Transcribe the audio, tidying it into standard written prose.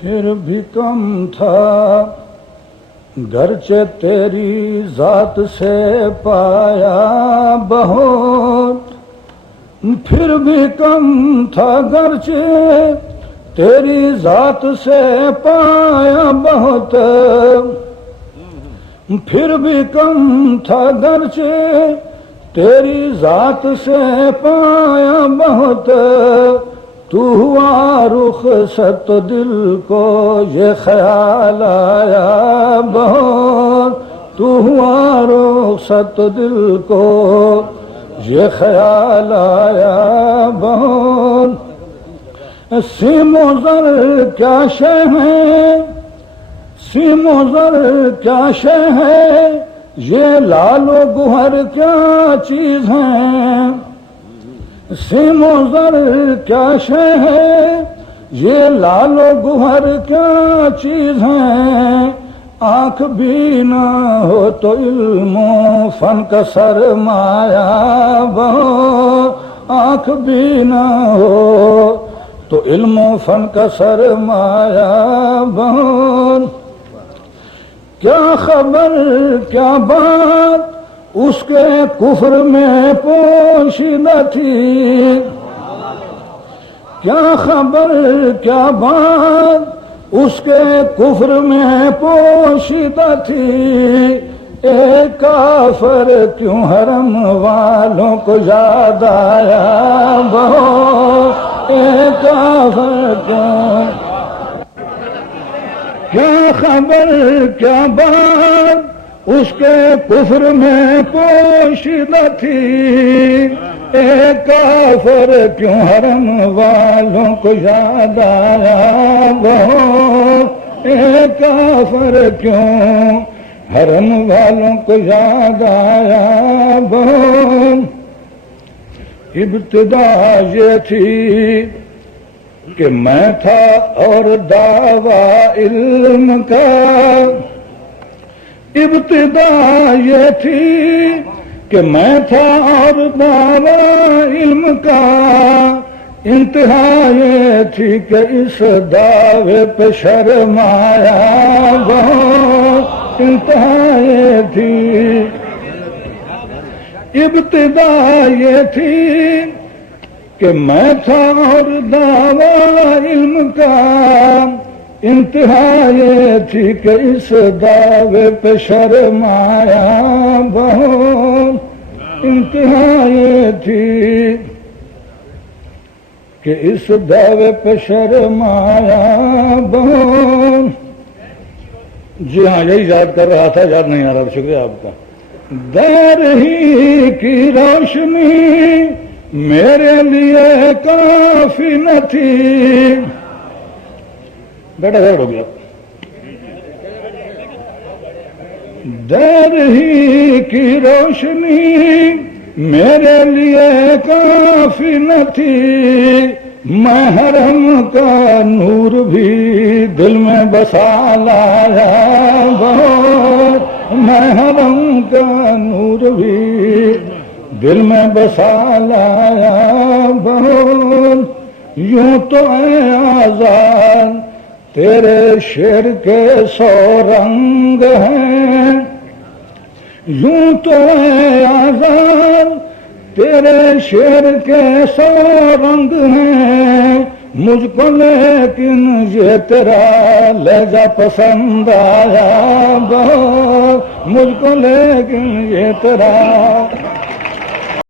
پھر بھی کم تھا گرچہ تیری ذات سے پایا بہت، پھر بھی کم تھا گرچہ تیری ذات سے پایا بہت، پھر بھی کم تھا گرچہ تیری ذات سے پایا بہت، تو ہوا رخصت تو دل کو یہ خیال آیا بہت، تو ہوا رخصت تو دل کو یہ خیال آیا بہت، سیم و زر کیا شے ہے، سیم و زر کیا شے ہے، یہ لال و گوہر کیا چیز ہے، سیم و زر کیا شے ہے، یہ لال و گوہر کیا چیز ہے، آنکھ بھی نہ ہو تو علم و فن کا سرمایہ بہت، آنکھ بھی نہ ہو تو علم و فن کا سرمایہ بہت، کیا خبر کیا بات اس کے کفر میں پوشیدہ تھی، کیا خبر کیا بات اس کے کفر میں پوشیدہ تھی، ایک کافر کیوں حرم والوں کو یاد آیا بہت، ایک کافر کیوں، کیا خبر کیا بات اس کے کفر میں پوشیدہ تھی، ایک کافر کیوں حرم والوں کو یاد آیا بہت، ایک کافر کیوں حرم والوں کو یاد آیا بہت، ابتدا یہ تھی کہ میں تھا اور دعویٰ علم کا، ابتدا یہ تھی کہ میں تھا اور دعویٰ علم کا، انتہا یہ تھی کہ اس دعوے پہ شرم آیا بہت، انتہا یہ تھی، ابتدا یہ تھی کہ میں تھا اور دعویٰ علم کا، انتہا یہ تھی کہ اس دعوے پہ شرم آیا بہت، انتہا یہ تھی کہ اس دعوے پہ شرم آیا بہت، جی ہاں یہی یاد کر رہا تھا، یاد نہیں آ رہا، شکریہ آپ کا، دیر ہی کی روشنی میرے لیے کافی نہ تھی، بیٹا غیر ہو گیا، دیر ہی کی روشنی میرے لیے کافی نہ تھی، میں حرم کا نور بھی دل میں بسا لایا بہت، میں حرم کا نور بھی دل میں بسا لایا بہت، یوں تو اے آزاد تیرے شعر کے 100 رنگ ہیں، یوں تو اے آزاد تیرے شعر کے 100 رنگ ہیں، مجھ کو لیکن یہ تیرا لہجہ پسند آیا بہت، مجھ کو لیکن یہ تیرا